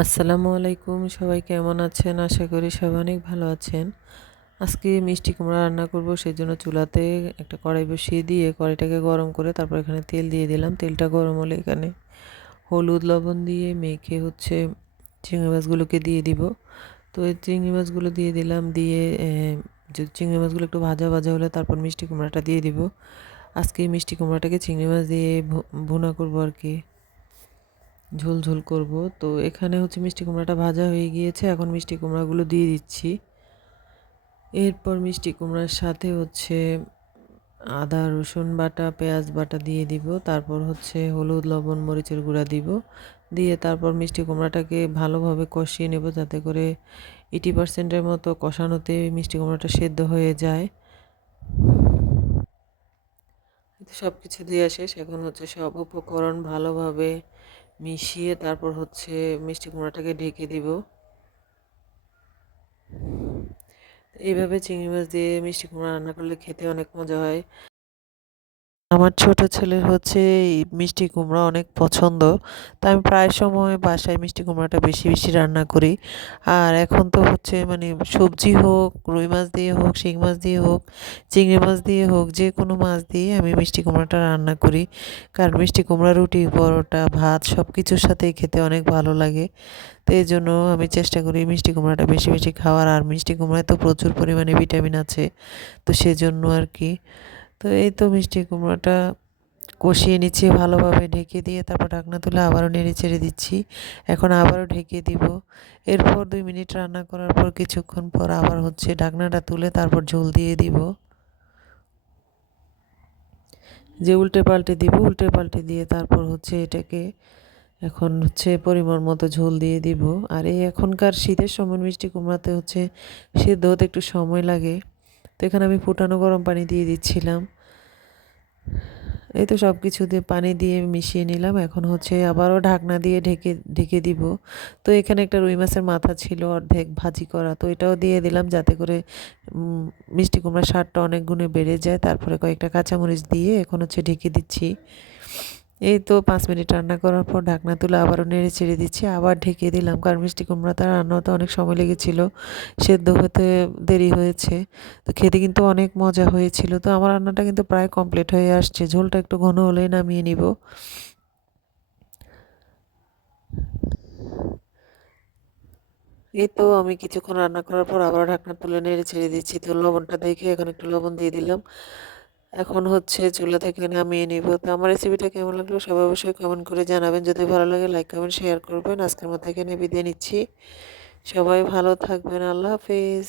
আসসালামু আলাইকুম, সবাই কেমন আছেন? আশা করি সবাই অনেক ভালো আছেন। আজকে মিষ্টি কুমড়া রান্না করব, সেজন্য চুলাতে একটা কড়াই বসিয়ে দিয়ে কড়াইটাকে গরম করে তারপর এখানে তেল দিয়ে দিলাম। তেলটা গরম হলে এখানে হলুদ লবণ দিয়ে মেখে চিংড়ি মাছগুলোকে দিয়ে দিব। তো এই চিংড়ি মাছগুলো দিয়ে দিলাম, দিয়ে যে চিংড়ি মাছগুলো একটু ভাজা ভাজা হলে তারপর মিষ্টি কুমড়াটা দিয়ে দিব। আজকে এই মিষ্টি কুমড়াটাকে চিংড়ি মাছ দিয়ে ভুনা করব আর কি, ঝোল ঝোল করব। তো এখানে মিষ্টি কুমড়াটা ভাজা হয়ে গিয়েছে, এখন মিষ্টি কুমড়াগুলো দিয়ে দিচ্ছি। এরপর মিষ্টি কুমড়ার সাথে আদা রসুন বাটা পেঁয়াজ বাটা দিয়ে দিব, তারপর হলুদ লবণ মরিচের গুঁড়া দিব, দিয়ে তারপর মিষ্টি কুমড়াটাকে ভালোভাবে কষিয়ে নেব যাতে করে 80%-এর মতো কষানোতে মিষ্টি কুমড়াটা সেদ্ধ হয়ে যায়। সব কিছু দিয়ে শেষ, এখন সব উপকরণ ভালোভাবে মিশিয়ে তারপর মিষ্টি কুমড়াটাকে ঢেকে দিব। এইভাবে চিংড়ি মাছ দিয়ে মিষ্টি কুমড়া রান্না করলে খেতে অনেক মজা হয়। আমার ছোট ছেলের এই মিষ্টি কুমড়া অনেক পছন্দ, তাই আমি প্রায় সময় বাসায় মিষ্টি কুমড়াটা বেশি বেশি রান্না করি। আর এখন তো মানে সবজি হোক, রুই মাছ দিয়ে হোক, শিং মাছ দিয়ে হোক, চিংড়ি মাছ দিয়ে হোক, যে কোনো মাছ দিয়ে আমি মিষ্টি কুমড়াটা রান্না করি। কারণ মিষ্টি কুমড়া রুটি, পরোটা, ভাত সব কিছুর সাথেই খেতে অনেক ভালো লাগে। তো এই জন্য আমি চেষ্টা করি মিষ্টি কুমড়াটা বেশি বেশি খাওয়ার। আর মিষ্টি কুমড়ায় তো প্রচুর পরিমাণে ভিটামিন আছে, তো সেজন্য আর কি। তো এই তো মিষ্টি কুমড়োটা কষিয়ে নিচ্ছি ভালোভাবে, ঢেকে দিয়ে তারপর ঢাকনা তুলে আবারও নেড়ে চেড়ে দিচ্ছি। এখন আবারও ঢেকে দিব। এরপর 2 মিনিট রান্না করার পর কিছুক্ষণ পর আবার ঢাকনাটা তুলে তারপর ঝোল দিয়ে দিব, যে উল্টে পাল্টে দিব। উল্টে পাল্টে দিয়ে তারপর এটাকে এখন পরিমাণ মতো ঝোল দিয়ে দিব। আর এই এখনকার শীতের সময় মিষ্টি কুমড়াতে সিদ্ধ হতে একটু সময় লাগে। তো এখানে আমি ফুটানো গরম পানি দিয়ে দিচ্ছিলাম। এই তো সব কিছু দিয়ে পানি দিয়ে মিশিয়ে নিলাম। এখন আবারও ঢাকনা দিয়ে ঢেকে ঢেকে দিব। তো এখানে একটা রুই মাছের মাথা ছিল অর্ধেক ভাজি করা, তো এটাও দিয়ে দিলাম যাতে করে মিষ্টি কুমড়ার স্বাদটা অনেক গুণে বেড়ে যায়। তারপরে কয়েকটা কাঁচামরিচ দিয়ে এখন ঢেকে দিচ্ছি। এই তো 5 মিনিট রান্না করার পর ঢাকনা তুলে আবারও নেড়ে চেড়ে দিচ্ছি, আবার ঢেকে দিলাম। কারণ মিষ্টি কুমড়াটা রান্না হতে অনেক সময় লেগেছিল, সেদ্ধ হতে দেরি হয়েছে। তো খেতে কিন্তু অনেক মজা হয়েছিল। তো আমার রান্নাটা কিন্তু প্রায় কমপ্লিট হয়ে আসছে, ঝোলটা একটু ঘন হলেই নামিয়ে নিব। এই তো আমি কিছুক্ষণ রান্না করার পর আবার ঢাকনা তুলে নেড়ে ছেড়ে দিচ্ছি। তো লবণটা দেখে এখন একটু লবণ দিয়ে দিলাম। এখন চুলা থেকে নামিয়ে নিব। তো আমার রেসিপিটা কেমন লাগলো সবাই অবশ্যই কমেন্ট করে জানাবেন। যদি ভালো লাগে লাইক কমেন্ট শেয়ার করবেন। আজকের মতো এখানে বিদায় নিচ্ছি। সবাই ভালো থাকবেন। আল্লাহ হাফেজ।